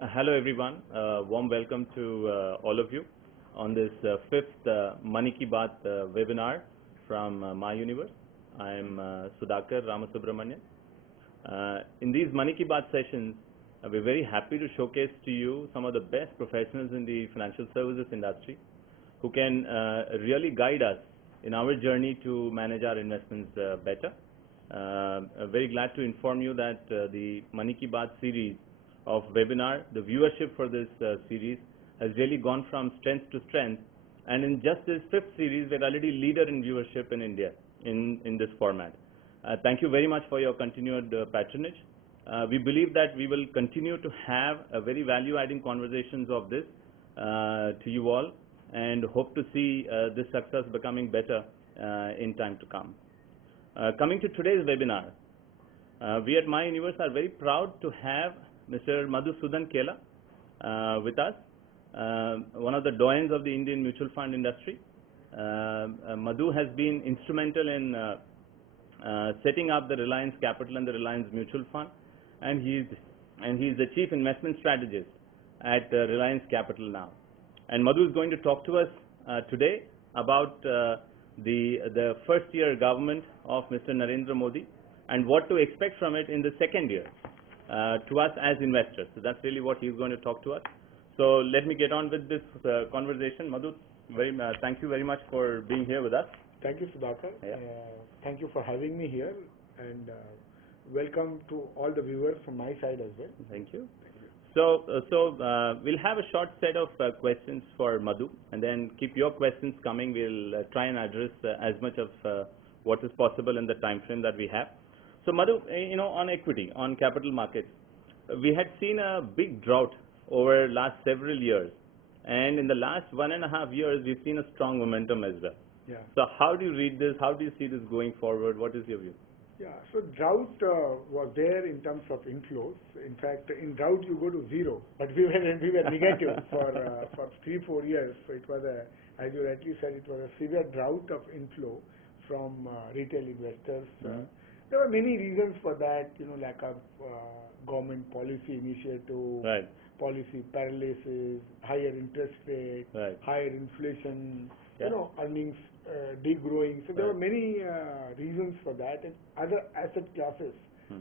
Hello everyone, warm welcome to all of you on this fifth Mani Ki Baat webinar from MyUniverse. I am Sudhakar, Ramasubramanian. In these Mani Ki Baat sessions, we're very happy to showcase to you some of the best professionals in the financial services industry who can really guide us in our journey to manage our investments better. Very glad to inform you that the Mani Ki Baat series of webinar, the viewership for this series has really gone from strength to strength, and in just this fifth series we're already leader in viewership in India in this format. Thank you very much for your continued patronage. We believe that we will continue to have a very value-adding conversations of this to you all, and hope to see this success becoming better in time to come. Coming to today's webinar, we at MyUniverse are very proud to have Mr. Madhusudan Kela with us, one of the doyens of the Indian mutual fund industry. Madhu has been instrumental in setting up the Reliance Capital and the Reliance Mutual Fund, and he's the chief investment strategist at Reliance Capital now. And Madhu is going to talk to us today about the first year government of Mr. Narendra Modi and what to expect from it in the second year to us as investors. So that's really what he's going to talk to us. So let me get on with this conversation. Madhu, thank you very much for being here with us. Thank you, Sudhakar. Yeah. Thank you for having me here, and welcome to all the viewers from my side as well. Thank you. So we'll have a short set of questions for Madhu, and then keep your questions coming. We'll try and address as much of what is possible in the time frame that we have. So Madhu, on equity, on capital markets, we had seen a big drought over last several years, and in the last 1.5 years, we've seen a strong momentum as well. Yeah. So how do you read this? How do you see this going forward? What is your view? Yeah. So drought was there in terms of inflows. In fact, in drought you go to zero, but we were negative for 3-4 years. So it was as you rightly said, it was a severe drought of inflow from retail investors. There were many reasons for that, lack of government policy initiative, right, policy paralysis, higher interest rate, right, higher inflation, yeah, earnings degrowing. So there right, were many reasons for that, and other asset classes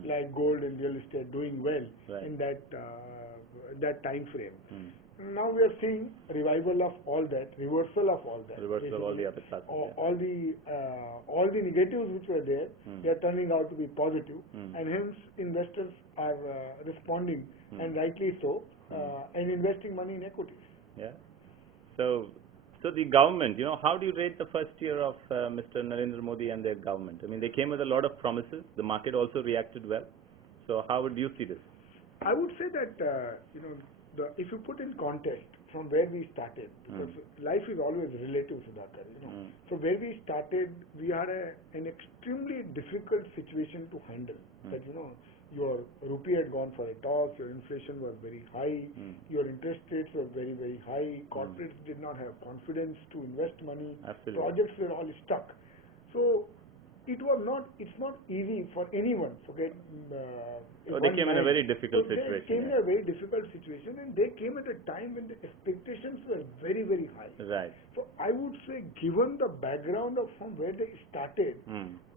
like gold and real estate doing well, right, in that time frame. Now we are seeing revival of all that, reversal of all that. Reversal of all the other classes. All the negatives which were there, they are turning out to be positive, and hence investors are responding, and rightly so, and investing money in equities. Yeah. So the government, how do you rate the first year of Mr. Narendra Modi and their government? I mean, they came with a lot of promises. The market also reacted well. So how would you see this? I would say that if you put in context from where we started, because life is always relative, Sudhakar. So where we started, we had an extremely difficult situation to handle. That your rupee had gone for a toss, your inflation was very high, your interest rates were very, very high, corporates did not have confidence to invest money, absolutely, projects were all stuck. So it's not easy for anyone to get they came in a very difficult situation. They came in a very difficult situation, and they came at a time when the expectations were very, very high. Right. So I would say, given the background of from where they started,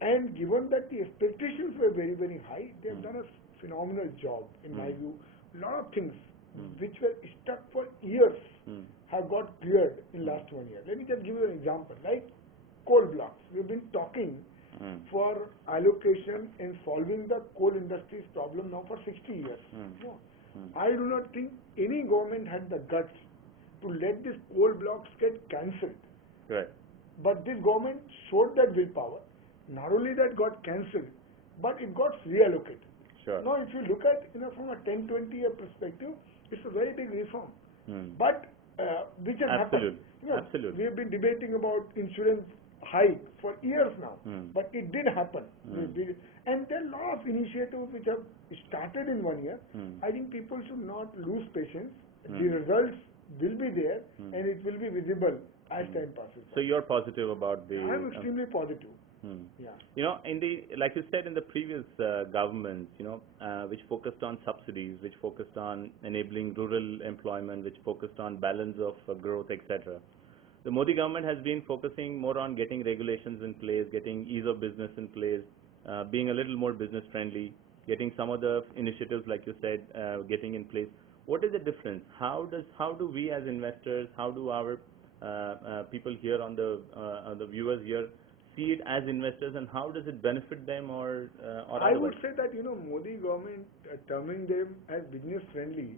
and given that the expectations were very, very high, they have done a phenomenal job, in my view. A lot of things which were stuck for years have got cleared in last 1 year. Let me just give you an example. Like coal blocks, we've been talking for allocation and solving the coal industry's problem now for 60 years. I do not think any government had the guts to let these coal blocks get cancelled. Right. But this government showed that willpower. Not only that got cancelled, but it got reallocated. Sure. Now, if you look at from a 10-20 year perspective, it's a very big reform. But which has happened. Absolutely. We have been debating about insurance hike for years now, but it did happen. And there are a lot of initiatives which have started in 1 year. I think people should not lose patience. The results will be there, and it will be visible as time passes. So you're positive about the... I'm extremely positive. Hmm. Yeah. You know, like you said, in the previous governments, you know, which focused on subsidies, which focused on enabling rural employment, which focused on balance of growth, etc. The Modi government has been focusing more on getting regulations in place, getting ease of business in place, being a little more business friendly, getting some of the initiatives, like you said, getting in place. What is the difference? How do we as investors, how do our people here on the viewers here see it as investors, and how does it benefit them or I otherwise? would say that, Modi government terming them as business friendly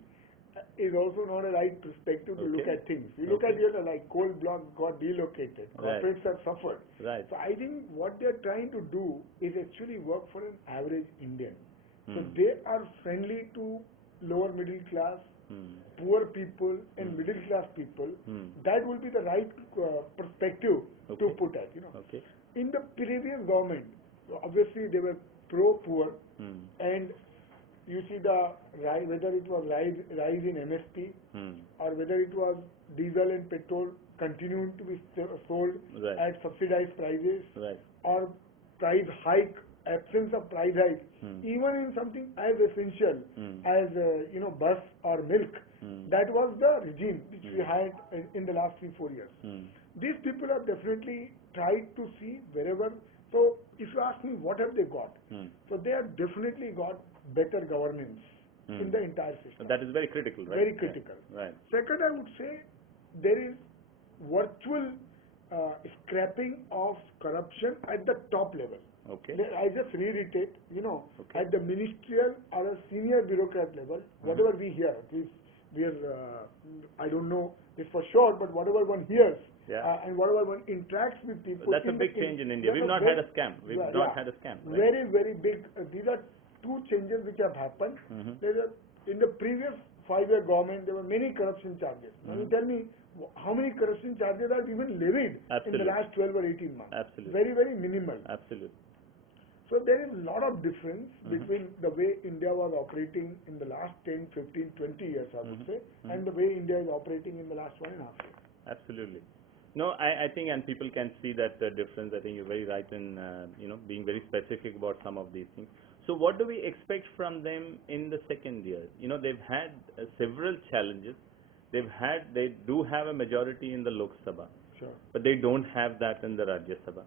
is also not a right perspective to look Okay. at things. You look at like coal block got relocated, Right. corporates have suffered. Right. So I think what they are trying to do is actually work for an average Indian. So Hmm. they are friendly to lower middle class, Hmm. poor people and middle class people. Hmm. That will be the right perspective to Okay. put at. Okay. In the previous government, obviously they were pro-poor, Hmm. and you see the rise, whether it was rise in MSP Hmm. or whether it was diesel and petrol continuing to be sold Right. at subsidized prices, Right. or price hike, absence of price hike, Hmm. even in something as essential Hmm. as bus or milk. Hmm. That was the regime which we had in the last 3-4 years. Hmm. These people have definitely tried to see wherever. So if you ask me what have they got, Hmm. so they have definitely got better governance in the entire So system. that is very critical, right? Very critical. Right. Second, I would say there is virtual scrapping of corruption at the top level. Okay. I just reiterate, Okay. at the ministerial or a senior bureaucrat level, whatever we hear, at least we are, I don't know this for sure, but whatever one hears, Yeah. and whatever one interacts with people. That's a big change in India. that's We've a not very- had a scam. We've yeah, not yeah. had a scam. Right? Very, very big. These are two changes which have happened. Mhm. In the previous 5-year government, there were many corruption charges. Now you tell me, how many corruption charges are even levied in the Absolutely. last 12 or 18 months? Absolutely. Very, very minimal. Absolutely. So there is a lot of difference between the way India was operating in the last 10, 15, 20 years, I would say, and the way India is operating in the last 1.5 years. Absolutely. No, I think, and people can see that difference. I think you're very right in, being very specific about some of these things. So what do we expect from them in the second year? They've had several challenges. They do have a majority in the Lok Sabha, Sure. but they don't have that in the Rajya Sabha.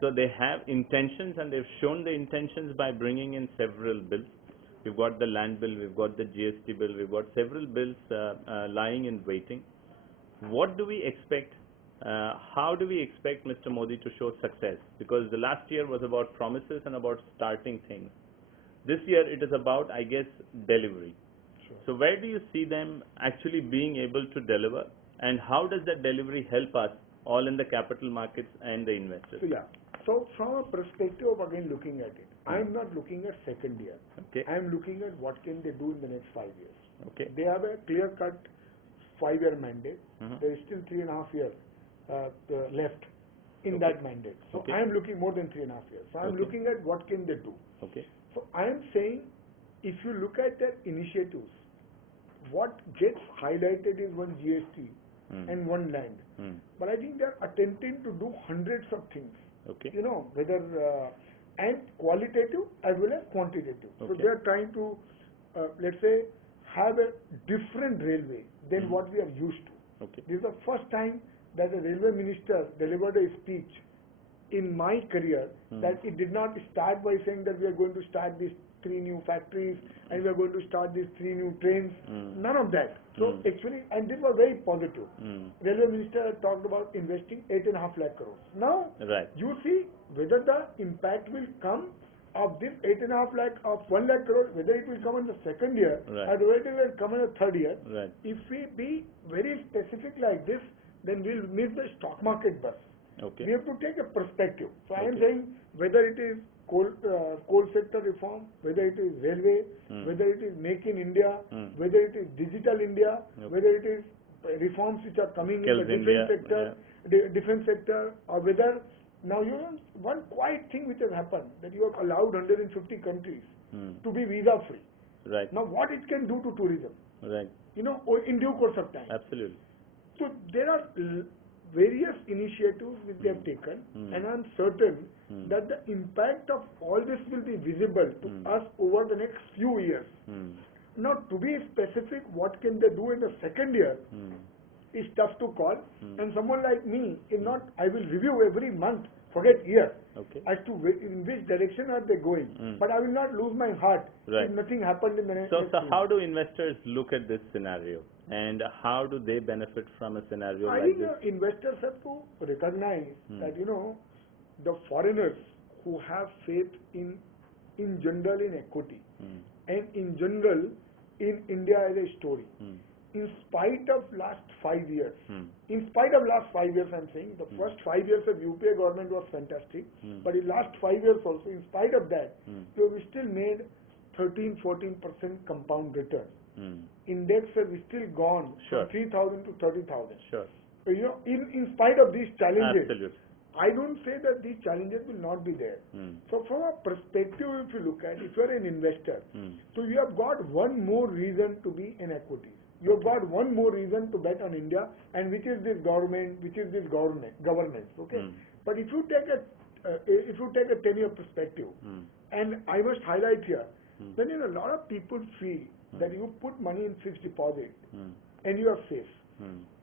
So they have intentions, and they've shown the intentions by bringing in several bills. We've got the land bill, we've got the GST bill, we've got several bills lying in waiting. What do we expect? How do we expect Mr. Modi to show success? Because the last year was about promises and about starting things. This year it is about, I guess, delivery. Sure. So where do you see them actually being able to deliver, and how does that delivery help us all in the capital markets and the investors? So yeah. So from a perspective of again looking at it, I'm not looking at second year. Okay. I'm looking at what can they do in the next 5 years. Okay. They have a clear-cut 5-year mandate. Mhm. There is still 3.5 years left in Okay. that mandate. So Okay. I am looking more than 3.5 years. So I'm Okay. looking at what can they do. Okay. So I am saying, if you look at their initiatives, what gets highlighted is one GST and one land. But I think they are attempting to do hundreds of things. Okay. Whether and qualitative as well as quantitative. So Okay. they are trying to, let's say, have a different railway than what we are used to. Okay. This is the first time that a railway minister delivered a speech in my career that it did not start by saying that we are going to start these 3 new factories and we are going to start these 3 new trains. None of that. So actually, and this was very positive. Railway minister had talked about investing 8.5 lakh crores. Now, Right. you see whether the impact will come of this 8.5 lakh of 1 lakh crore, whether it will come in the second year Right. or whether it will come in the third year. Right. If we be very specific like this, then we'll miss the stock market bus. Okay. We have to take a perspective. So I am Okay. saying whether it is coal sector reform, whether it is railway, whether it is Make in India, whether it is Digital India, Okay. whether it is reforms which are coming Skills in the India, defense sector, defense sector, or whether now one quiet thing which has happened, that you have allowed 150 countries to be visa free. Right. Now what it can do to tourism, Right. in due course of time. Absolutely. So there are various initiatives which they have taken, and I'm certain that the impact of all this will be visible to us over the next few years. Now, to be specific, what can they do in the second year is tough to call, and someone like me is not, I will review every month, forget year, as to in which direction are they going, but I will not lose my heart if nothing happened in the next So how do investors look at this scenario, and how do they benefit from a scenario like this? I think investors have to recognize that, the foreigners who have faith in general in equity, and in general in India as a story. In spite of last 5 years, I'm saying, the first 5 years of UPA government was fantastic, but in last 5 years also, in spite of that, we still made 13-14% compound return. Index has still gone from 3,000 to 30,000. Sure. In spite of these challenges, absolutely. I don't say that these challenges will not be there. So from a perspective, if you look at, if you are an investor, so you have got one more reason to be in equities. You have got one more reason to bet on India, and which is this government, which is this governance. Okay. But if you take a 10-year perspective, and I must highlight here, then a lot of people feel that you put money in fixed deposit and you are safe.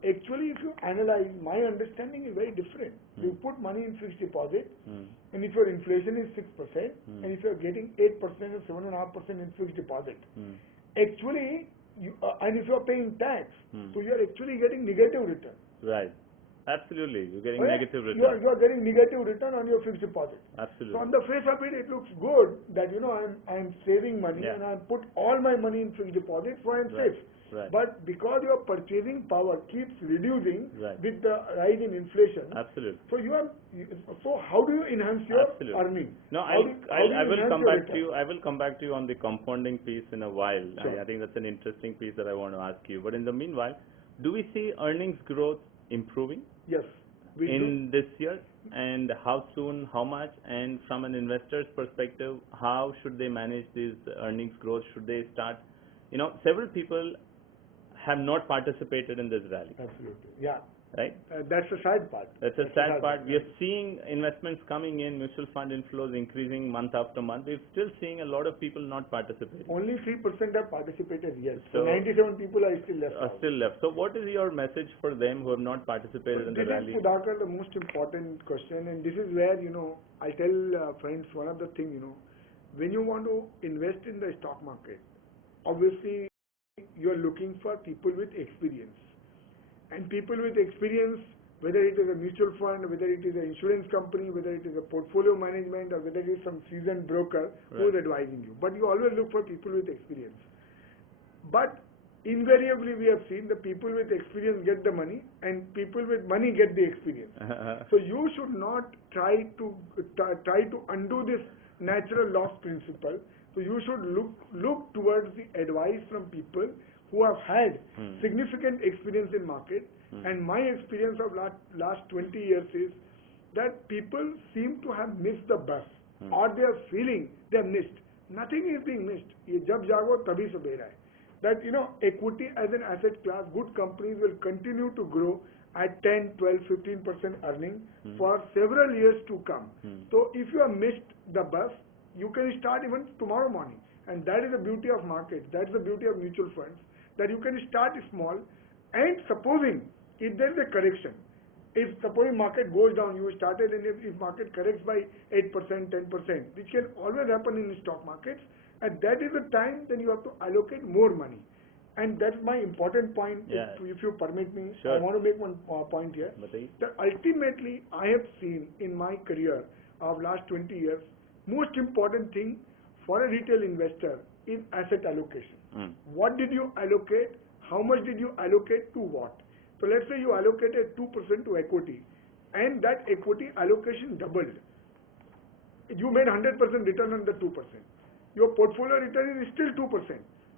Actually, if you analyze, my understanding is very different. You put money in fixed deposit, and if your inflation is 6%, and if you are getting 8% or 7.5% in fixed deposit, actually, and if you are paying tax, so you are actually getting negative return. Right. Absolutely. You're getting negative return. You are getting negative return on your fixed deposit. Absolutely. So on the face of it, it looks good that, I'm saving money and I put all my money in fixed deposit, so I'm safe. Right. But because your purchasing power keeps reducing with the rise in inflation, absolutely. So how do you enhance your earning? No, I will come back to you. I will come back to you on the compounding piece in a while. Sure. I think that's an interesting piece that I want to ask you. But in the meanwhile, do we see earnings growth improving? Yes. In this year, and how soon, how much, and from an investor's perspective, how should they manage this earnings growth? Should they start? Several people have not participated in this rally. Absolutely. Yeah. Right? That's a sad part. That's a sad part. We are seeing investments coming in, mutual fund inflows increasing month after month. We're still seeing a lot of people not participating. Only 3% have participated, yes. So 97 people are still left. So what is your message for them who have not participated in the rally? This is, Sudhakar, the most important question, and this is where, I tell friends, one of the things, when you want to invest in the stock market, obviously you're looking for people with experience. And people with experience, whether it is a mutual fund, whether it is an insurance company, whether it is a portfolio management, or whether it is some seasoned broker who is advising you. But you always look for people with experience. But invariably we have seen the people with experience get the money, and people with money get the experience. So you should not try to undo this natural loss principle. So you should look towards the advice from people who have had significant experience in market. And my experience of last 20 years is that people seem to have missed the bus, or they are feeling they have missed. Nothing is being missed. Ye jab jago tabhi sabera hai. That equity as an asset class, good companies will continue to grow at 10, 12, 15% earning for several years to come. So if you have missed the bus, you can start even tomorrow morning. And that is the beauty of markets. That's the beauty of mutual funds. That you can start small, and supposing if there is a correction, if supposing market goes down, you started, and if market corrects by 8%, 10%, which can always happen in stock markets, and that is the time then you have to allocate more money. And that's my important point, if you permit me. Sure. I want to make one point here. That ultimately I have seen in my career of last 20 years, most important thing for a retail investor is asset allocation. What did you allocate? How much did you allocate to what? So let's say you allocated 2% to equity, and that equity allocation doubled. You made 100% return on the 2%. Your portfolio return is still 2%.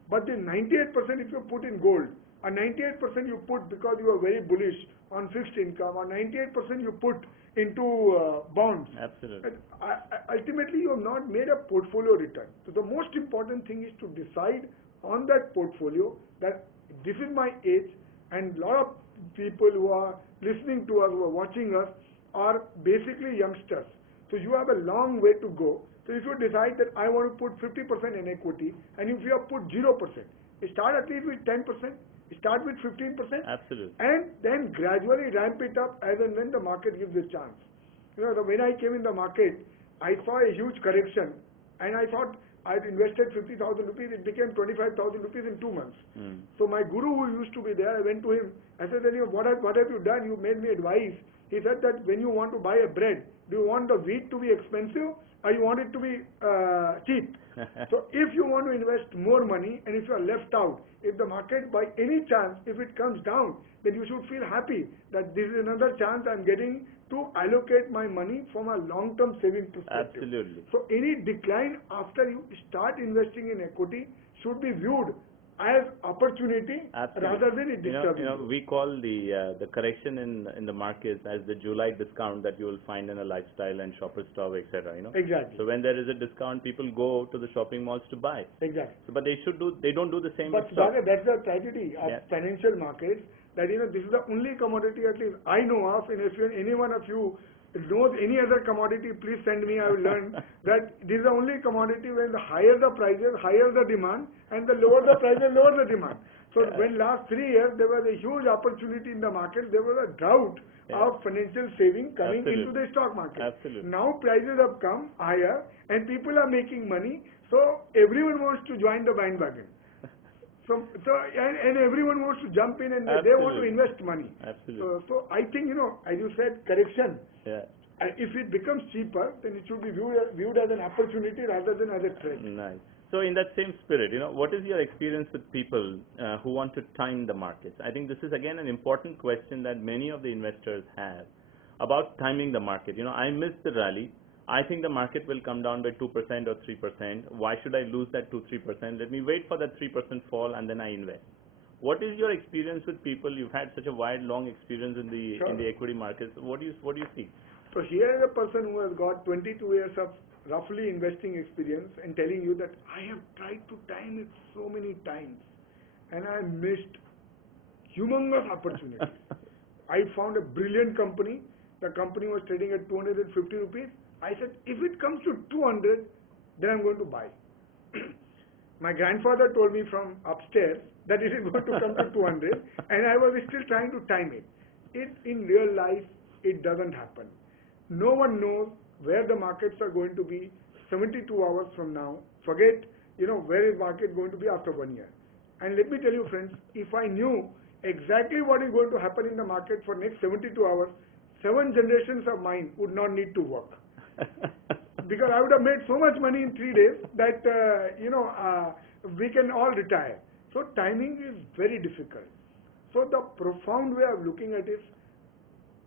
But the 98% if you put in gold, or 98% you put because you are very bullish on fixed income, or 98% you put into bonds. Absolutely. Ultimately, you have not made a portfolio return. So the most important thing is to decide on that portfolio that this is my age, and a lot of people who are listening to us, who are watching us, are basically youngsters. So you have a long way to go. So if you decide that I want to put 50% in equity, and if you have put 0%, start at least with 10%, start with 15%, Absolutely. and then gradually ramp it up as and when the market gives a chance. You know, when I came in the market, I saw a huge correction, and I thought I'd invested 50,000 rupees, it became 25,000 rupees in 2 months. So my guru who used to be there, I went to him, I said, what have you done? You made me advise. He said that when you want to buy a bread, do you want the wheat to be expensive or you want it to be cheap? So if you want to invest more money and if you are left out, if the market by any chance, if it comes down, then you should feel happy that this is another chance I'm getting to allocate my money from a long-term saving perspective. Absolutely. So any decline after you start investing in equity should be viewed as opportunity rather than it disturbing. We call the correction in the markets as the July discount that you will find in a lifestyle and Shoppers Stop, etc. Exactly. So when there is a discount, people go to the shopping malls to buy. Exactly. So, but they don't do the same. But that's the tragedy of financial markets. That this is the only commodity at least I know of, and if any one of you knows any other commodity, please send me. I will learn that this is the only commodity when the higher the prices, higher the demand, and the lower the prices, lower the demand. So when last 3 years there was a huge opportunity in the market, there was a drought of financial saving coming into the stock market. Now prices have come higher and people are making money, so everyone wants to join the bandwagon. And everyone wants to jump in and they want to invest money. So I think, as you said, correction. If it becomes cheaper, then it should be viewed as an opportunity rather than as a threat. Nice. So in that same spirit, what is your experience with people who want to time the markets? I think this is again an important question that many of the investors have about timing the market. I missed the rally. I think the market will come down by 2% or 3%. Why should I lose that 2-3%? Let me wait for that 3% fall and then I invest. What is your experience with people? You've had such a wide, long experience in the equity markets. What do you see? So here is a person who has got 22 years of roughly investing experience and telling you that I have tried to time it so many times and I missed humongous opportunities. I found a brilliant company. The company was trading at 250 rupees. I said, if it comes to 200, then I'm going to buy. My grandfather told me from upstairs that it is going to come to 200, and I was still trying to time it. In real life, it doesn't happen. No one knows where the markets are going to be 72 hours from now. Forget, where is market going to be after 1 year. And let me tell you, friends, if I knew exactly what is going to happen in the market for next 72 hours, 7 generations of mine would not need to work. Because I would have made so much money in 3 days that, we can all retire. So timing is very difficult. So the profound way of looking at it is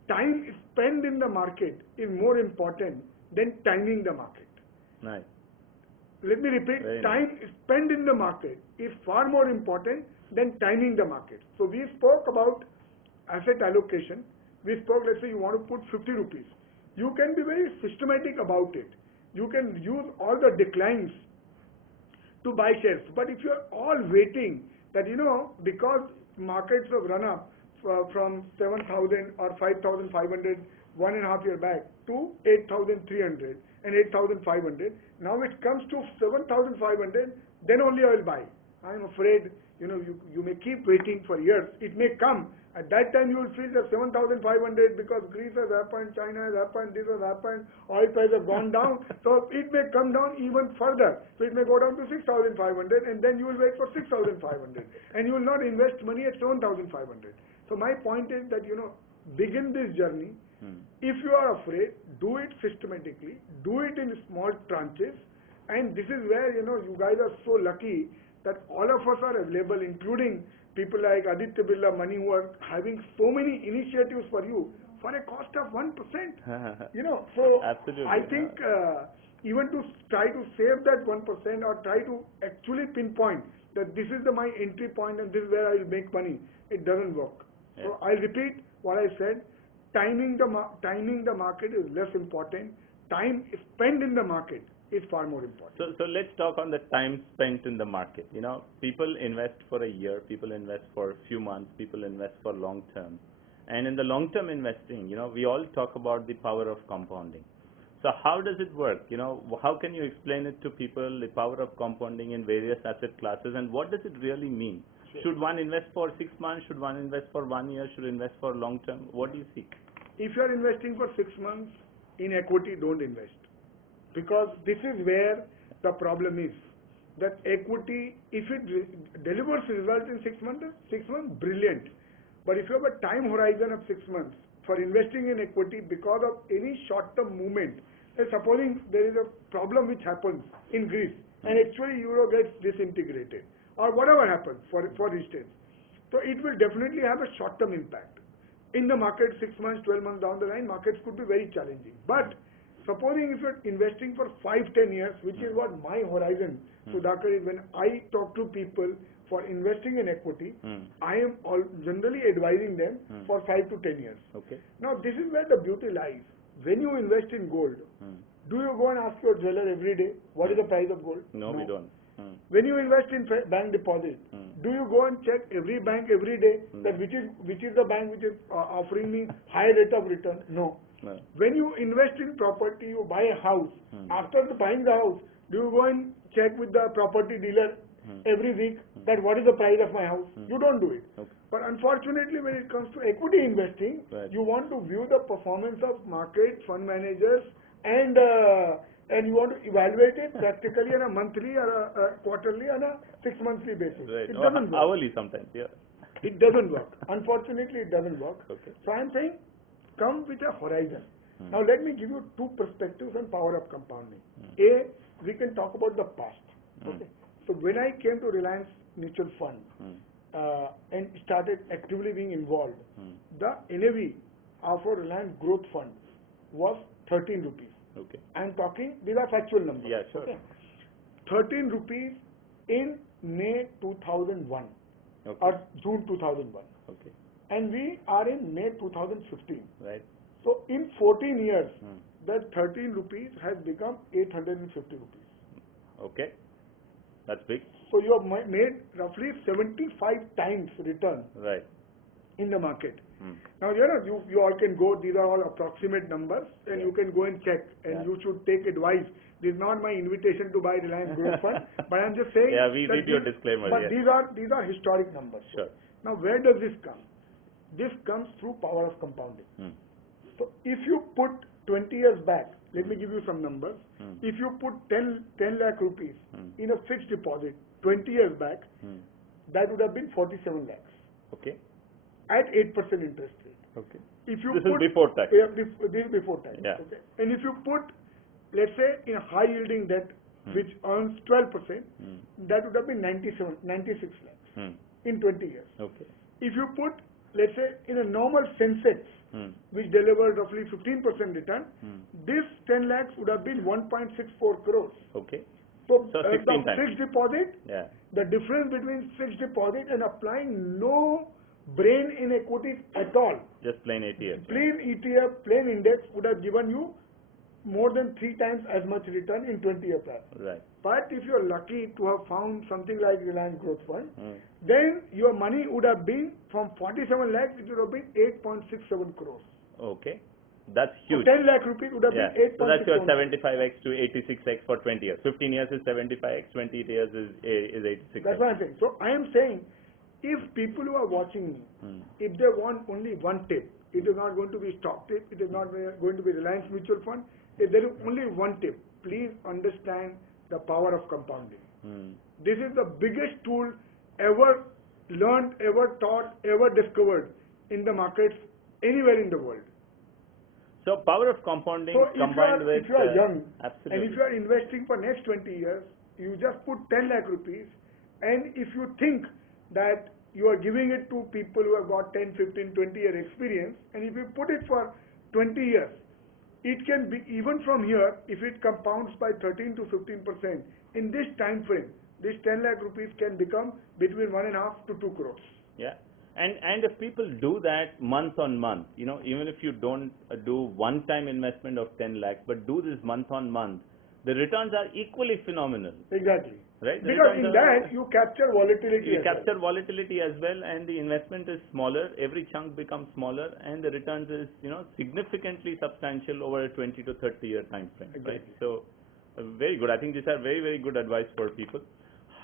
time spent in the market is more important than timing the market. Nice. Let me repeat, time spent in the market is far more important than timing the market. So we spoke about asset allocation. We spoke, let's say you want to put 50 rupees. You can be very systematic about it. You can use all the declines to buy shares. But if you are all waiting that, because markets have run up from 7,000 or 5,500 1.5 years back to 8,300 and 8,500, now it comes to 7,500, then only I will buy. I am afraid, you may keep waiting for years. It may come. At that time, you will feel that 7,500 because Greece has happened, China has happened, this has happened, oil prices have gone down. So it may come down even further. So it may go down to 6,500 and then you will wait for 6,500 and you will not invest money at 7,500. So my point is that, begin this journey. If you are afraid, do it systematically, do it in small tranches, and this is where, you guys are so lucky that all of us are available, including people like Aditya Birla Money, who are having so many initiatives for you for a cost of 1%. So absolutely, I think even to try to save that 1% or try to actually pinpoint that this is my entry point and this is where I will make money, it doesn't work. So I'll repeat what I said. Timing the market is less important. Time spent in the market is far more important. So let's talk on the time spent in the market. People invest for a year, people invest for a few months, people invest for long term. And in the long-term investing, we all talk about the power of compounding. So how does it work? How can you explain it to people, the power of compounding in various asset classes, and what does it really mean? Sure. Should one invest for 6 months? Should one invest for 1 year? Should invest for long term? What do you see? If you are investing for 6 months in equity, don't invest. Because this is where the problem is. That equity, if it delivers results in 6 months, brilliant. But if you have a time horizon of 6 months for investing in equity because of any short-term movement, supposing there is a problem which happens in Greece and actually euro gets disintegrated or whatever happens for instance, so it will definitely have a short-term impact. In the market 6 months, 12 months down the line, markets could be very challenging. But supposing if you're investing for 5-10 years, which is what my horizon, Sudhakar, is when I talk to people for investing in equity, I am generally advising them for 5 to 10 years. Okay. Now this is where the beauty lies. When you invest in gold, do you go and ask your jeweler every day, what is the price of gold? No, we don't. When you invest in bank deposit, do you go and check every bank every day that which is the bank which is offering me high rate of return? No. When you invest in property, you buy a house. After buying the house, do you go and check with the property dealer every week that what is the price of my house? You don't do it. Okay. But unfortunately, when it comes to equity investing, you want to view the performance of market, fund managers, and you want to evaluate it practically on a monthly or a quarterly on a 6 monthly basis. Right. It doesn't work. Hourly sometimes, yeah. It doesn't work. Unfortunately, it doesn't work. Okay. So I'm saying, come with a horizon. Now let me give you two perspectives on power of compounding. A, we can talk about the past. Okay. So when I came to Reliance Mutual Fund and started actively being involved, the NAV of a Reliance Growth Fund was 13 rupees. Okay. I'm talking, these are factual numbers. Yeah, sure. Okay. 13 rupees in May 2001 Okay. or June 2001. Okay. And we are in May 2015. Right. So in 14 years, that 13 rupees has become 850 rupees. Okay. That's big. So you have made roughly 75 times return Right. in the market. Now, you all can go, these are all approximate numbers, and you can go and check, and you should take advice. This is not my invitation to buy Reliance Growth Fund, but I'm just saying. Yeah, we read your disclaimer. But yes. these are historic numbers. Sure. Now, where does this come? This comes through power of compounding. So, if you put 20 years back, let me give you some numbers. If you put 10 lakh rupees in a fixed deposit 20 years back, that would have been 47 lakhs. Okay. At 8% interest rate. Okay. If you This put, is before tax. Yeah, this is before tax. Yeah. Okay. And if you put, let's say, in high yielding debt, which earns 12%, that would have been 96 lakhs in 20 years. Okay. If you put, let's say, in a normal Sensex, which delivered roughly 15% return, this 10 lakhs would have been 1.64 crores. Okay. So, 16 the times. fixed deposit, Yeah. the difference between fixed deposit and applying no brain in equities at all, Just plain ETF. plain ETF, plain index would have given you more than 3 times as much return in 20 years. Right. But if you are lucky to have found something like Reliance Growth Fund, then your money would have been from 47 lakhs, it would have been 8.67 crores. Okay. That's So huge. 10 lakh rupees would have Yeah. been 8.67 So that's your crores. 75x to 86x for 20 years. 15 years is 75x, 20 years is 86x. That's what I'm saying. So I am saying, if people who are watching me, if they want only one tip, it is not going to be stock tip, it is not going to be Reliance Mutual Fund. If there is only one tip, please understand the power of compounding. This is the biggest tool ever learned, ever taught, ever discovered in the markets anywhere in the world. So power of compounding So combined with if you are young absolutely. and if you are investing for next 20 years, you just put 10 lakh rupees, and if you think that you are giving it to people who have got 10, 15, 20 year experience, and if you put it for 20 years, it can be, even from here, if it compounds by 13 to 15%, in this time frame, this 10 lakh rupees can become between 1.5 to 2 crores. Yeah. And if people do that month on month, even if you don't do one-time investment of 10 lakhs, but do this month on month, the returns are equally phenomenal. Exactly. right? Because in that you capture volatility. You capture volatility as well, and the investment is smaller. Every chunk becomes smaller, and the returns is significantly substantial over a 20 to 30-year time frame. Exactly. Right? So very good. I think these are very good advice for people.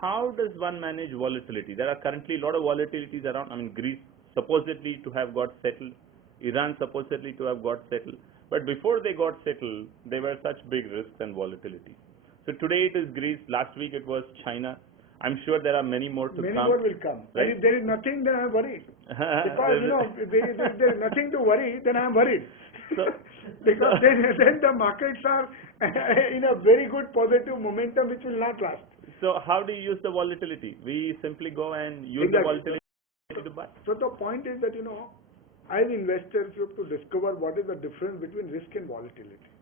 How does one manage volatility? There are currently a lot of volatilities around. I mean, Greece supposedly to have got settled, Iran supposedly to have got settled, but before they got settled, there were such big risks and volatility. So today it is Greece. Last week it was China. I'm sure there are many more to come. Many more will come. Right? And if there is nothing, then I'm worried. Because if there is nothing to worry, then I'm worried. Because then the markets are in a very good positive momentum which will not last. So how do you use the volatility? We simply go and use the volatility to buy. So the point is that as investors you have to discover what is the difference between risk and volatility.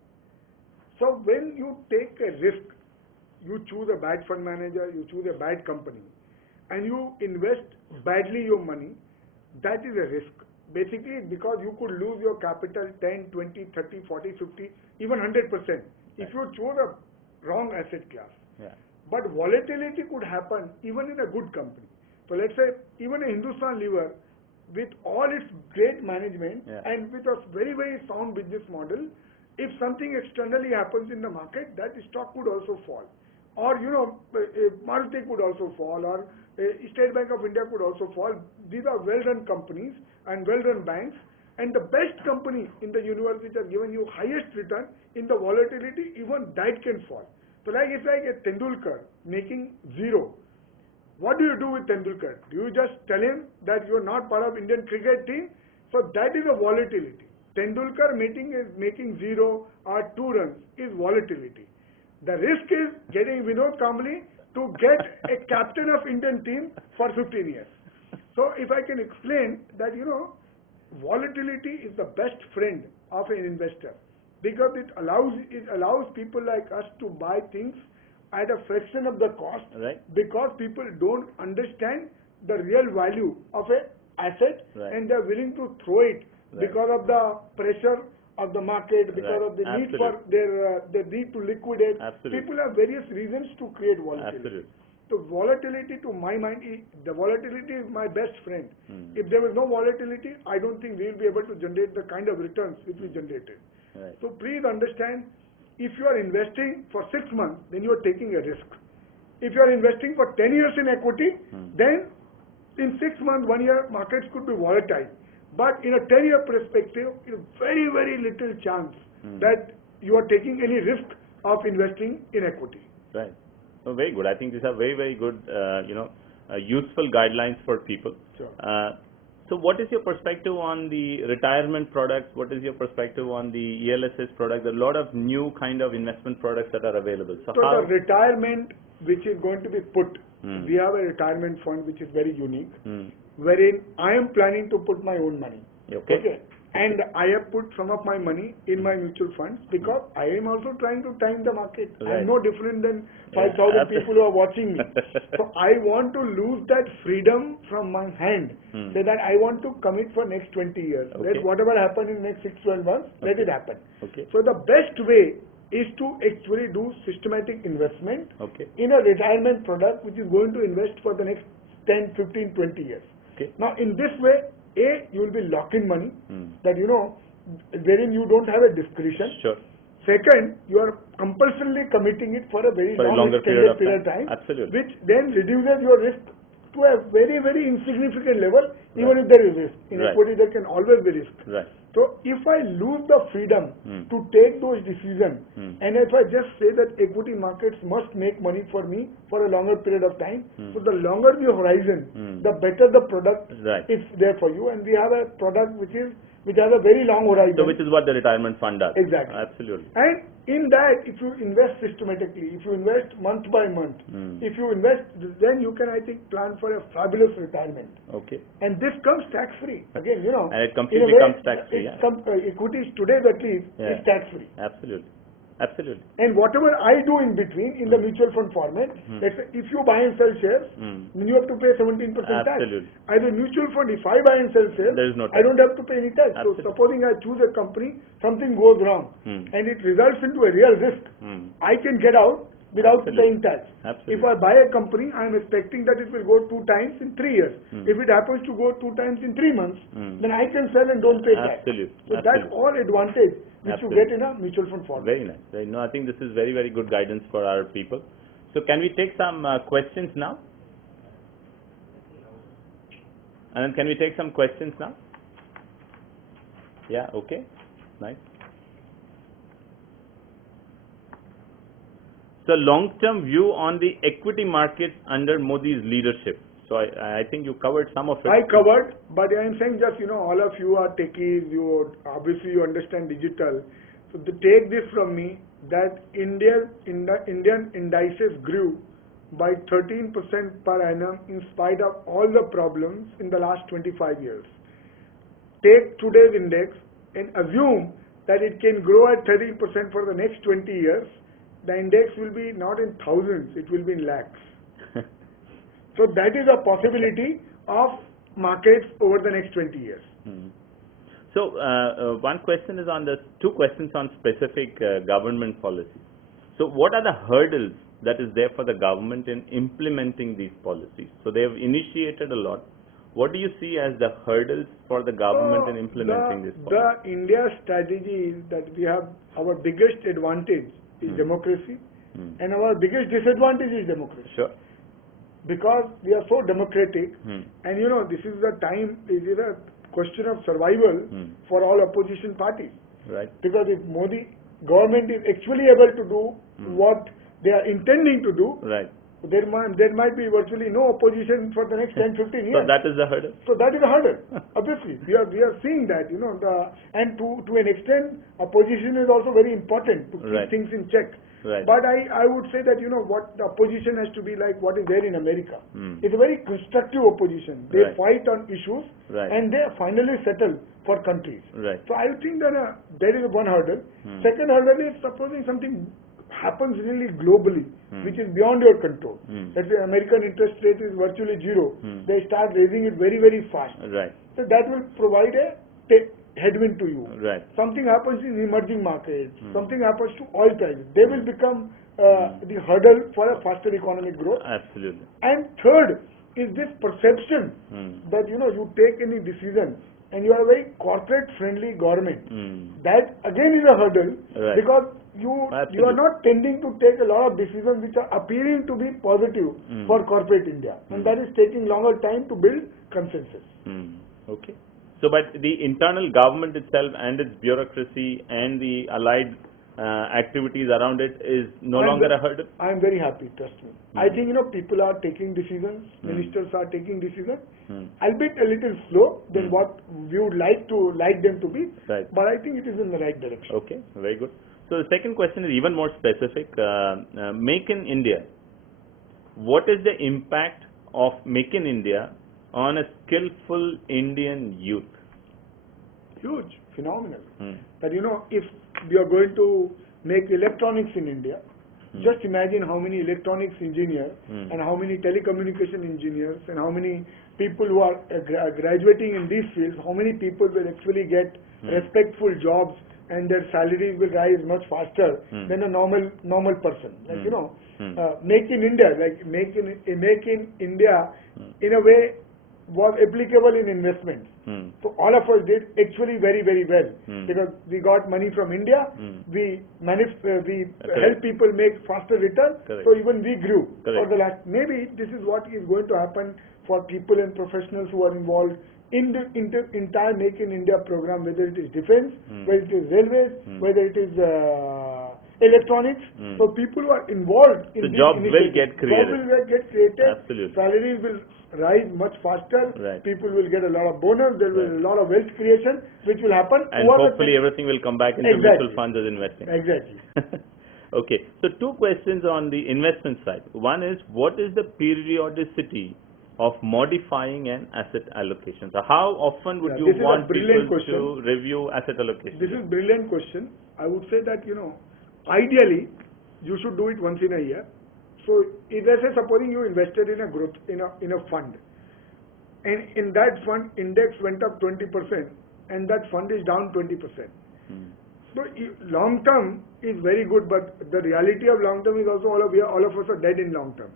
So when you take a risk, you choose a bad fund manager, you choose a bad company, and you invest badly your money, that is a risk. Basically, because you could lose your capital 10, 20, 30, 40, 50, even 100% if you choose a wrong asset class. Yeah. But volatility could happen even in a good company. So let's say even a Hindustan Lever, with all its great management and with a very sound business model, if something externally happens in the market, that stock could also fall. Or Maruti could also fall, or State Bank of India could also fall. These are well-run companies and well-run banks, and the best company in the universe which has given you highest return, in the volatility, even that can fall. So it's like a Tendulkar making zero. What do you do with Tendulkar? Do you just tell him that you are not part of Indian cricket team? So that is a volatility. Tendulkar making 0 or 2 runs is volatility. The risk is getting Vinod Kambli to get a captain of Indian team for 15 years. So if I can explain that, volatility is the best friend of an investor, because it allows people like us to buy things at a fraction of the cost, right, because people don't understand the real value of an asset, right, and they're willing to throw it because of the pressure of the market, because of the need for their need to liquidate. People have various reasons to create volatility. So volatility, to my mind, the volatility is my best friend. If there was no volatility, I don't think we will be able to generate the kind of returns which we generated. So please understand, if you are investing for 6 months, then you are taking a risk. If you are investing for 10 years in equity, then in 6 months, 1 year, markets could be volatile. But in a 10-year perspective, it is very little chance that you are taking any risk of investing in equity. Right. So very good. I think these are very good, useful guidelines for people. Sure. So what is your perspective on the retirement products? What is your perspective on the ELSS products? There are a lot of new kind of investment products that are available. So the retirement which is going to be put, we have a retirement fund which is very unique, wherein I am planning to put my own money. Okay. And I have put some of my money in my mutual funds, because I am also trying to time the market. I am no different than 5,000 people who are watching me. So I want to lose that freedom from my hand, so that I want to commit for next 20 years. Let whatever happen in the next 6-12 months, let it happen. So the best way is to actually do systematic investment in a retirement product which is going to invest for the next 10, 15, 20 years. Now in this way, you will be lock-in money, that wherein you don't have a discretion. Sure. Second, you are compulsorily committing it for a very long extended period of time, which then reduces your risk to a very insignificant level, even if there is risk. In equity, there can always be risk. So if I lose the freedom to take those decisions, and if I just say that equity markets must make money for me for a longer period of time, so the longer the horizon, the better the product is there for you. And we have a product which has a very long horizon. So which is what the retirement fund does. Exactly. Absolutely. And in that, if you invest systematically, if you invest month by month, if you invest, then you can, I think, plan for a fabulous retirement. And this comes tax-free. Again, and it completely comes tax-free. Equities today, at least, is tax-free. Absolutely. And whatever I do in between, in the mutual fund format, let's say if you buy and sell shares, then you have to pay 17% tax. As a mutual fund, if I buy and sell shares, I don't have to pay any tax. So supposing I choose a company, something goes wrong, and it results into a real risk, I can get out without Absolutely. paying tax. Absolutely. If I buy a company, I am expecting that it will go 2 times in 3 years. If it happens to go 2 times in 3 months, then I can sell and don't pay tax. Absolutely. So Absolutely. that's all advantage which Absolutely. you get in a mutual fund format. Very nice. No, I think this is very, very good guidance for our people. So can we take some questions now? And can we take some questions now? Yeah, okay. Nice. So long-term view on the equity markets under Modi's leadership. So I think you covered some of it. I covered, but I am saying just, all of you are techies, obviously you understand digital. So to take this from me, that Indian indices grew by 13% per annum in spite of all the problems in the last 25 years. Take today's index and assume that it can grow at 13% for the next 20 years. The index will be not in thousands, it will be in lakhs. So that is a possibility of markets over the next 20 years. So one question is on the, two questions on specific government policies. So what are the hurdles that is there for the government in implementing these policies? So they have initiated a lot. What do you see as the hurdles for the government in implementing this policy? The India strategy is that we have, our biggest advantage is democracy, and our biggest disadvantage is democracy. Sure. Because we are so democratic, and this is the time, it is a question of survival for all opposition parties. Right. Because if Modi government is actually able to do what they are intending to do, right, there might be virtually no opposition for the next 10, 15 years. So that is the hurdle. So that is a hurdle. Obviously, we are seeing that, and to an extent, opposition is also very important to keep things in check. Right. But I would say that, what the opposition has to be like what is there in America. It's a very constructive opposition. They fight on issues and they finally settle for countries. Right. So I think that there is one hurdle. Second hurdle is supposing something happens really globally, which is beyond your control. Let's say American interest rate is virtually zero. They start raising it very, very fast. Right. So that will provide a headwind to you. Right. Something happens in emerging markets, something happens to oil prices. They will become the hurdle for a faster economic growth. Absolutely. And third is this perception that you take any decision and you are a very corporate friendly government. That again is a hurdle because you are not tending to take a lot of decisions which are appearing to be positive for corporate India, and that is taking longer time to build consensus. Okay. So, but the internal government itself and its bureaucracy and the allied activities around it is no longer a hurdle? I am very happy, trust me. I think, people are taking decisions, ministers are taking decisions, albeit a little slow than what we would like them to be, but I think it is in the right direction. Okay, very good. So the second question is even more specific. Make in India. What is the impact of Make in India on a skillful Indian youth? Huge, phenomenal. But if we are going to make electronics in India, just imagine how many electronics engineers and how many telecommunication engineers and how many people who are graduating in these fields, how many people will actually get respectful jobs and their salaries will rise much faster than a normal person. Make in India, make in India in a way was applicable in investments. So all of us did actually very, very well because we got money from India, we helped people make faster return, so even we grew for the last. Maybe this is what is going to happen for people and professionals who are involved in the entire Make in India program, whether it is defense, whether it is railways, whether it is electronics. So people who are involved in the jobs will get created. Jobs will get created. Absolutely. Salaries will rise much faster. People will get a lot of bonus. There will be a lot of wealth creation, which will happen. And hopefully everything will come back into mutual funds as investing. Exactly. Okay. So two questions on the investment side. One is, what is the periodicity of modifying an asset allocation? So how often would you want people to review asset allocation? This is a brilliant question. I would say that, ideally, you should do it once in a year. So, let's say supposing you invested in a growth in a fund, and in that fund index went up 20%, and that fund is down 20%. So long term is very good, but the reality of long term is also all of us are dead in long term.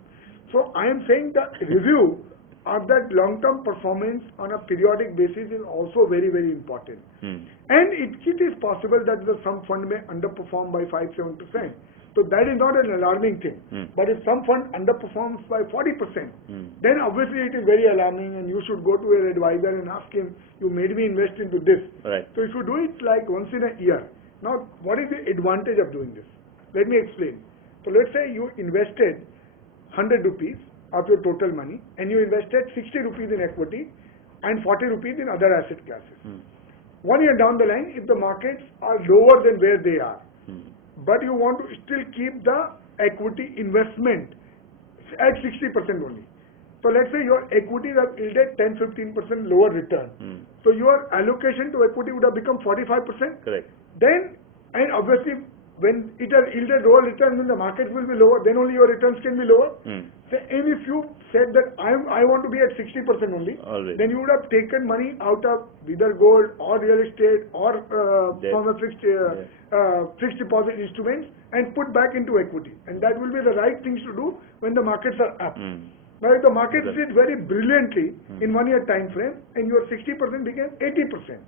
So I am saying the review of that long term performance on a periodic basis is also very, very important. And it is possible that some fund may underperform by 5-7%. So that is not an alarming thing. But if some fund underperforms by 40%, then obviously it is very alarming, and you should go to your advisor and ask him, you made me invest into this. Right. So if you do it like once in a year, now what is the advantage of doing this? Let me explain. So let's say you invested 100 rupees of your total money, and you invested 60 rupees in equity and 40 rupees in other asset classes. 1 year down the line, if the markets are lower than where they are, but you want to still keep the equity investment at 60% only. So let's say your equities have yielded 10-15% lower return. So your allocation to equity would have become 45%. Correct. Then, and obviously when it has yielded lower returns, when the markets will be lower, then only your returns can be lower. So, and if you said that I want to be at 60% only, then you would have taken money out of either gold or real estate or from a fixed deposit instruments and put back into equity. And that will be the right things to do when the markets are up. Now if the markets did very brilliantly in 1 year time frame and your 60% became 80%.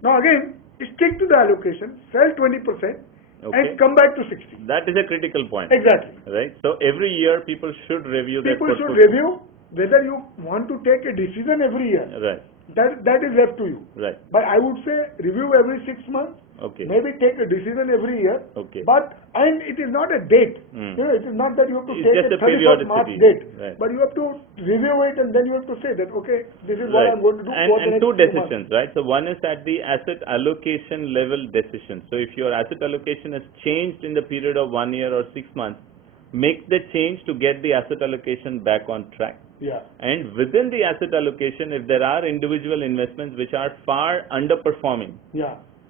Now again, stick to the allocation, sell 20%, and come back to 60. That is a critical point. Exactly. Right. So every year people should review their portfolio. People should review whether you want to take a decision every year. Right. That is left to you. Right. But I would say review every 6 months. Okay. Maybe take a decision every year. Okay. But and it is not a date. You know, it is not that you have to take a 31st March date. Right. But you have to review it, and then you have to say that okay, this is what I'm going to do. And two decisions, right? So one is at the asset allocation level decision. So if your asset allocation has changed in the period of 1 year or 6 months, make the change to get the asset allocation back on track. Yeah. And within the asset allocation, if there are individual investments which are far underperforming,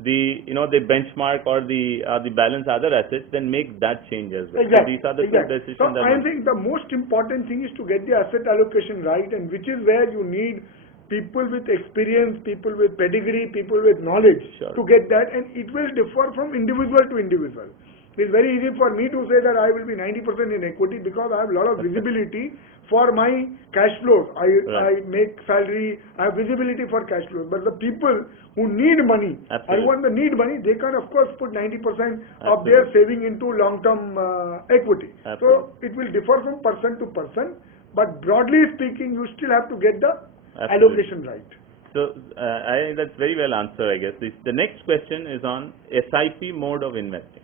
the benchmark or the balance other assets, then make that change as well. Exactly. So these are the two decisions. So I think the most important thing is to get the asset allocation right, and which is where you need people with experience, people with pedigree, people with knowledge to get that, and it will differ from individual to individual. It's very easy for me to say that I will be 90% in equity because I have a lot of visibility for my cash flows. I make salary, I have visibility for cash flows. But the people who need money, need money, they can of course put 90% of their saving into long-term equity. So it will differ from person to person. But broadly speaking, you still have to get the allocation right. So I think that's very well answered, I guess. The next question is on SIP mode of investing.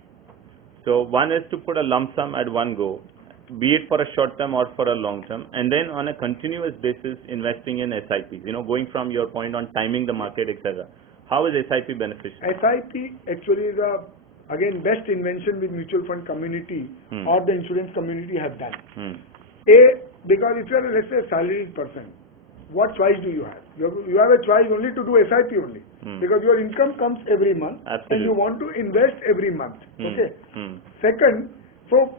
So one is to put a lump sum at one go, be it for a short term or for a long term, and then on a continuous basis investing in SIPs, going from your point on timing the market, etc. How is SIP beneficial? SIP actually is again best invention with mutual fund community or the insurance community have done. Because if you are, let's say, a salaried person, what choice do you have? You have a choice only to do SIP only, because your income comes every month and you want to invest every month. Okay. Second, so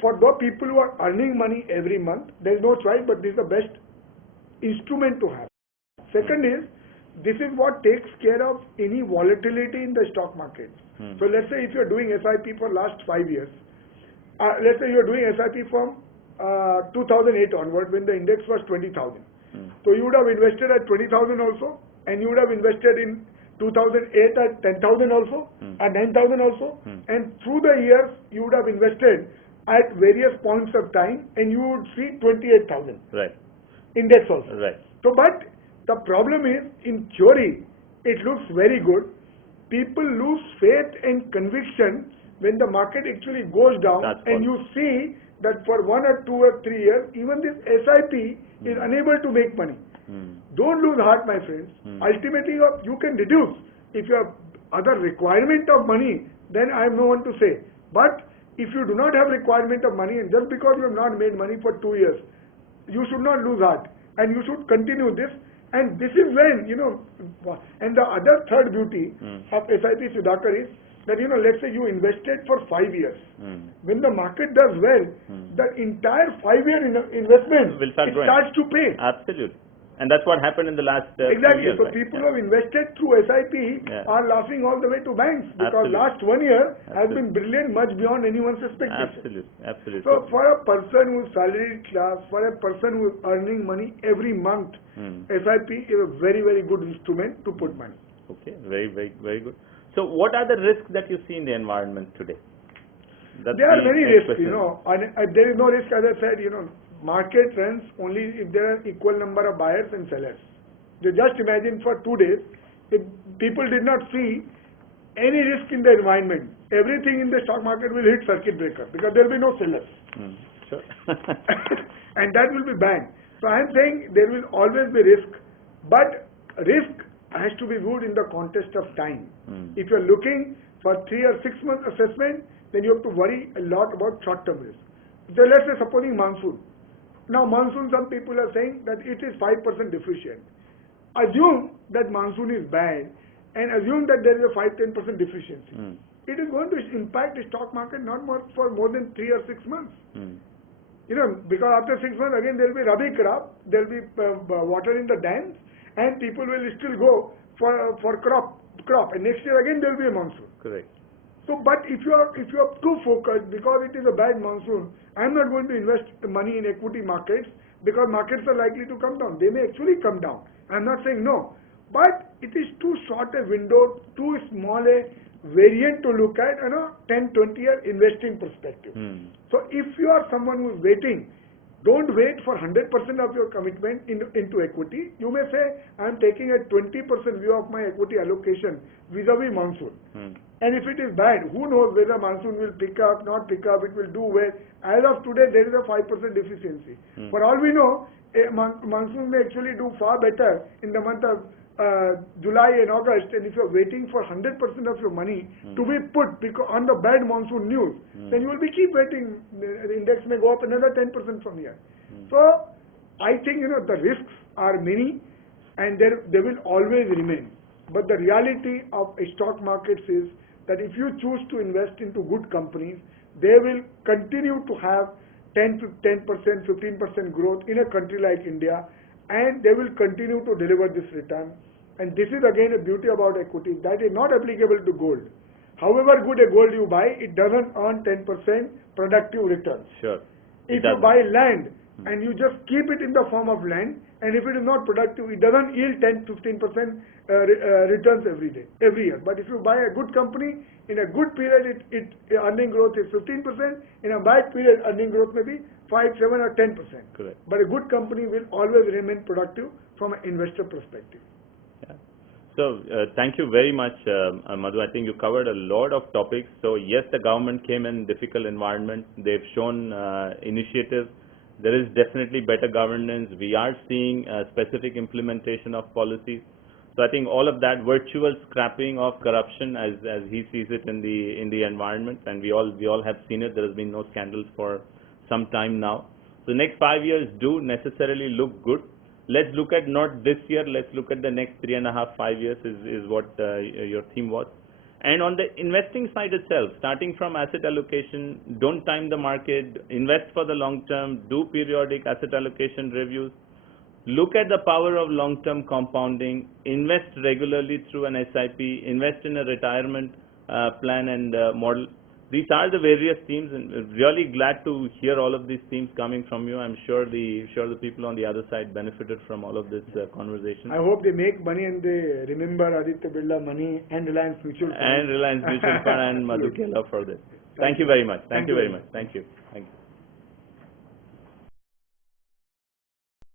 for those people who are earning money every month, there is no choice, but this is the best instrument to have. Second is, this is what takes care of any volatility in the stock market. So let's say if you are doing SIP for last 5 years, let's say you are doing SIP from 2008 onward when the index was 20,000. So you would have invested at 20,000 also, and you would have invested in 2008 at 10,000 also, at 9,000 also, and through the years you would have invested at various points of time, and you would see 28,000 index also. So, but the problem is, in theory, it looks very good. People lose faith and conviction when the market actually goes down, and you see that for 1 or 2 or 3 years, even this SIP is unable to make money. Don't lose heart, my friends. Ultimately, you can reduce. If you have other requirement of money, then I have no one to say. But if you do not have requirement of money, and just because you have not made money for 2 years, you should not lose heart, and you should continue this. And this is when, and the other third beauty of SIP, Sudhakar, is that, let's say you invested for 5 years. When the market does well, the entire 5-year investment starts to pay. Absolutely. And that's what happened in the last exactly. few years, So right? people who have invested through SIP are laughing all the way to banks because last 1 year has been brilliant, much beyond anyone's expectation. Absolutely. So for a person who is salaried class, for a person who is earning money every month, SIP is a very, very good instrument to put money. Okay, very good. So what are the risks that you see in the environment today? There are many risks, there is no risk, as I said, market runs only if there are equal number of buyers and sellers. You just imagine for 2 days, if people did not see any risk in the environment, everything in the stock market will hit circuit breaker because there will be no sellers. Sure. And that will be banned. So I am saying there will always be risk, but risk has to be viewed in the context of time. If you are looking for 3 or 6 months assessment, then you have to worry a lot about short-term risk. So let's say supposing monsoon. Now monsoon, some people are saying that it is 5% deficient. Assume that monsoon is bad and assume that there is a 5-10% deficiency. It is going to impact the stock market not more for more than 3 or 6 months. Because after 6 months again there will be rabi crop, there will be water in the dams, and people will still go for crop, and next year again there will be a monsoon. Correct. So, but if you are too focused because it is a bad monsoon, I am not going to invest money in equity markets because markets are likely to come down. They may actually come down. I am not saying no, but it is too short a window, too small a variant to look at 10-20 year investing perspective. So if you are someone who is waiting, don't wait for 100% of your commitment into equity. You may say, I am taking a 20% view of my equity allocation vis-a-vis monsoon. And if it is bad, who knows whether monsoon will pick up, not pick up, it will do well. As of today, there is a 5% deficiency. For all we know, monsoon may actually do far better in the month of July and August, and if you are waiting for 100% of your money to be put because on the bad monsoon news, then you will be keep waiting. The index may go up another 10% from here. So I think the risks are many, and they will always remain. But the reality of stock markets is that if you choose to invest into good companies, they will continue to have 10%, 15% growth in a country like India, and they will continue to deliver this return. And this is again a beauty about equity that is not applicable to gold. However good a gold you buy, it doesn't earn 10% productive returns. Sure. If you buy land and you just keep it in the form of land, and if it is not productive, it doesn't yield 10-15% returns every year. But if you buy a good company, in a good period, its earning growth is 15%. In a bad period, earning growth may be 5, 7 or 10%. Correct. But a good company will always remain productive from an investor perspective. Yeah. So thank you very much, Madhu. I think you covered a lot of topics. So yes, the government came in difficult environment. They've shown initiatives. There is definitely better governance. We are seeing specific implementation of policies. So I think all of that virtual scrapping of corruption, as he sees it in the environment, and we all have seen it. There has been no scandals for some time now. So the next 5 years do necessarily look good. Let's look at not this year. Let's look at the next 3.5, 5 years is what your theme was. And on the investing side itself, starting from asset allocation, don't time the market, invest for the long term, do periodic asset allocation reviews, look at the power of long-term compounding, invest regularly through an SIP, invest in a retirement plan and model. These are the various themes, and really glad to hear all of these themes coming from you. I'm sure the people on the other side benefited from all of this conversation. I hope they make money and they remember Aditya Birla Money and Reliance Mutual Fund. And Reliance Mutual Fund and Madhu Kela for this. Thank you very much. Thank you very much. Thank you.